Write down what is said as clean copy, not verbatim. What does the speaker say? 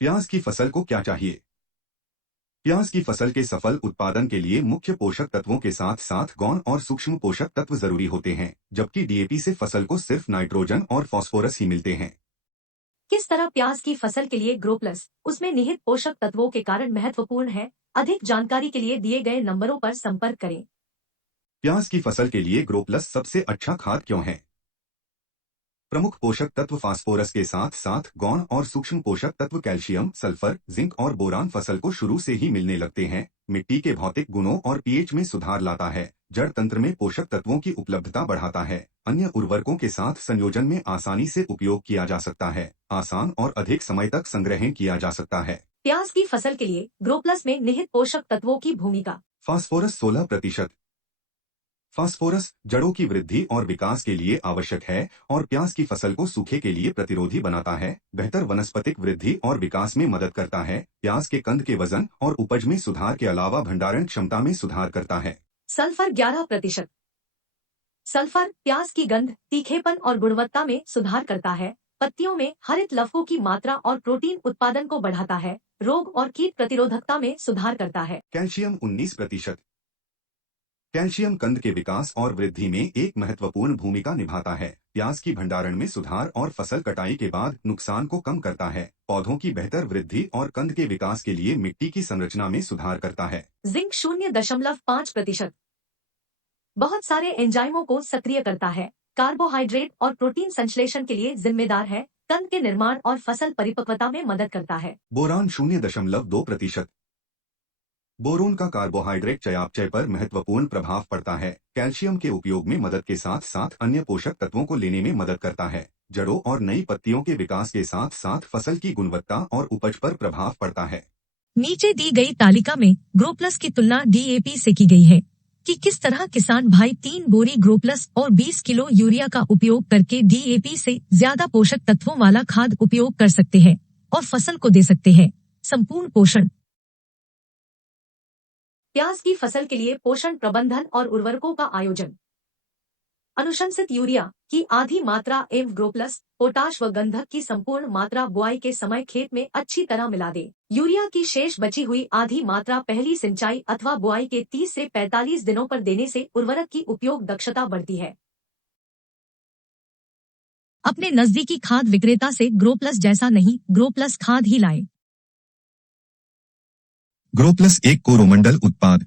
प्याज की फसल को क्या चाहिए? प्याज की फसल के सफल उत्पादन के लिए मुख्य पोषक तत्वों के साथ साथ गौण और सूक्ष्म पोषक तत्व जरूरी होते हैं, जबकि डीएपी से फसल को सिर्फ नाइट्रोजन और फास्फोरस ही मिलते हैं। किस तरह प्याज की फसल के लिए ग्रो प्लस उसमें निहित पोषक तत्वों के कारण महत्वपूर्ण है? अधिक जानकारी के लिए दिए गए नंबरों पर संपर्क करें। प्याज की फसल के लिए ग्रो प्लस सबसे अच्छा खाद क्यों है? प्रमुख पोषक तत्व फास्फोरस के साथ साथ गौण और सूक्ष्म पोषक तत्व कैल्शियम, सल्फर, जिंक और बोरान फसल को शुरू से ही मिलने लगते हैं। मिट्टी के भौतिक गुणों और पीएच में सुधार लाता है, जड़ तंत्र में पोषक तत्वों की उपलब्धता बढ़ाता है, अन्य उर्वरकों के साथ संयोजन में आसानी से उपयोग किया जा सकता है, आसान और अधिक समय तक संग्रहण किया जा सकता है। प्याज की फसल के लिए ग्रो प्लस में निहित पोषक तत्वों की भूमिका। फास्फोरस 16%। फास्फोरस जड़ों की वृद्धि और विकास के लिए आवश्यक है और प्याज की फसल को सूखे के लिए प्रतिरोधी बनाता है, बेहतर वनस्पतिक वृद्धि और विकास में मदद करता है, प्याज के कंद के वजन और उपज में सुधार के अलावा भंडारण क्षमता में सुधार करता है। सल्फर 11%। सल्फर प्याज की गंध, तीखेपन और गुणवत्ता में सुधार करता है, पत्तियों में हरित लवकों की मात्रा और प्रोटीन उत्पादन को बढ़ाता है, रोग और कीट प्रतिरोधकता में सुधार करता है। कैल्शियम 19%। कैल्शियम कंद के विकास और वृद्धि में एक महत्वपूर्ण भूमिका निभाता है, प्याज की भंडारण में सुधार और फसल कटाई के बाद नुकसान को कम करता है, पौधों की बेहतर वृद्धि और कंद के विकास के लिए मिट्टी की संरचना में सुधार करता है। जिंक 0.5%। बहुत सारे एंजाइमों को सक्रिय करता है, कार्बोहाइड्रेट और प्रोटीन संश्लेषण के लिए जिम्मेदार है, कंद के निर्माण और फसल परिपक्वता में मदद करता है। बोरान 0.2%। बोरोन का कार्बोहाइड्रेट चयापचय पर महत्वपूर्ण प्रभाव पड़ता है, कैल्शियम के उपयोग में मदद के साथ साथ अन्य पोषक तत्वों को लेने में मदद करता है, जड़ों और नई पत्तियों के विकास के साथ साथ फसल की गुणवत्ता और उपज पर प्रभाव पड़ता है। नीचे दी गई तालिका में ग्रो प्लस की तुलना डीएपी से की गई है कि किस तरह किसान भाई 3 बोरी ग्रो प्लस और 20 किलो यूरिया का उपयोग करके डीएपी से ज्यादा पोषक तत्वों वाला खाद उपयोग कर सकते हैं और फसल को दे सकते हैं संपूर्ण पोषण। प्याज की फसल के लिए पोषण प्रबंधन और उर्वरकों का आयोजन। अनुशंसित यूरिया की आधी मात्रा एवं ग्रो प्लस, पोटाश व गंधक की संपूर्ण मात्रा बुआई के समय खेत में अच्छी तरह मिला दे। यूरिया की शेष बची हुई आधी मात्रा पहली सिंचाई अथवा बुआई के 30 से 45 दिनों पर देने से उर्वरक की उपयोग दक्षता बढ़ती है। अपने नजदीकी खाद विक्रेता से ग्रो प्लस जैसा नहीं, ग्रो प्लस खाद ही लाएं। ग्रो प्लस एक कोरोमंडल उत्पाद